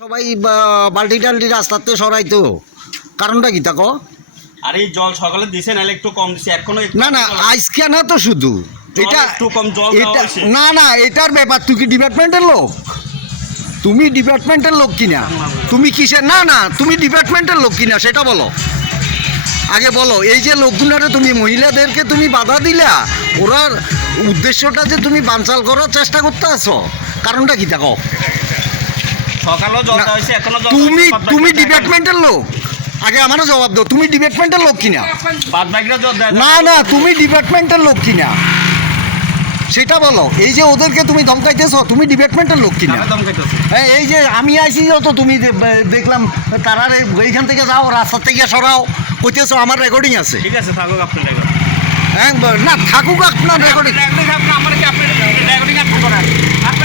সবাই বালতি টালটি রাস্তাতে সরাইতো কারণটা কি তাকো? আর এই জল সকালে দিছে নাহলে একটু কম দিছে এখনো না না আজকে না তো শুধু এটা একটু কম জল দেওয়া এটা হয়েছে। না না এটার ব্যাপার। তুই কি ডিপার্টমেন্টের লোক? তুমি ডিপার্টমেন্টের লোক কিনা? তুমি কিসের? না না তুমি ডিপার্টমেন্টের লোক কিনা সেটা বলো আগে বলো। এই যে লোকগুলারে তুমি মহিলাদেরকে তুমি বাধা দিলা, ওরার উদ্দেশ্যটা যে তুমি বানচাল করার চেষ্টা করতে আছো, কারণটা কি তাকো? সকালেও জল না, দেওয়া হয়েছে এখনো জল তুমি দেওয়া হয়েছে, তুমি বাদ বাকিরা ডিপার্টমেন্টের লোক? আগে আমারও জবাব দাও, তুমি ডিপার্টমেন্টের লোক কিনা? বাদ বাকিরা জল দেয় না না তুমি ডিপার্টমেন্টের লোক কিনা সেটা বলো। এই যে ওদেরকে তুমি ধমকাইতেছো, তুমি ডিপার্টমেন্টের লোক কিনা? দম খাইতেছে। হ্যাঁ, এই যে আমি আইসি তো তুমি দেখলাম তারা এইখান থেকে যাও, রাস্তা থেকে সরাও কইতেছো, আমার রেকর্ডিং আছে। ঠিক আছে থাকুক আপনার রেকর্ড। হ্যাঁ না থাকুক আপনার রেকর্ডিং। আমার কি আপনি রেকর্ডিং আপনি করেন আপনি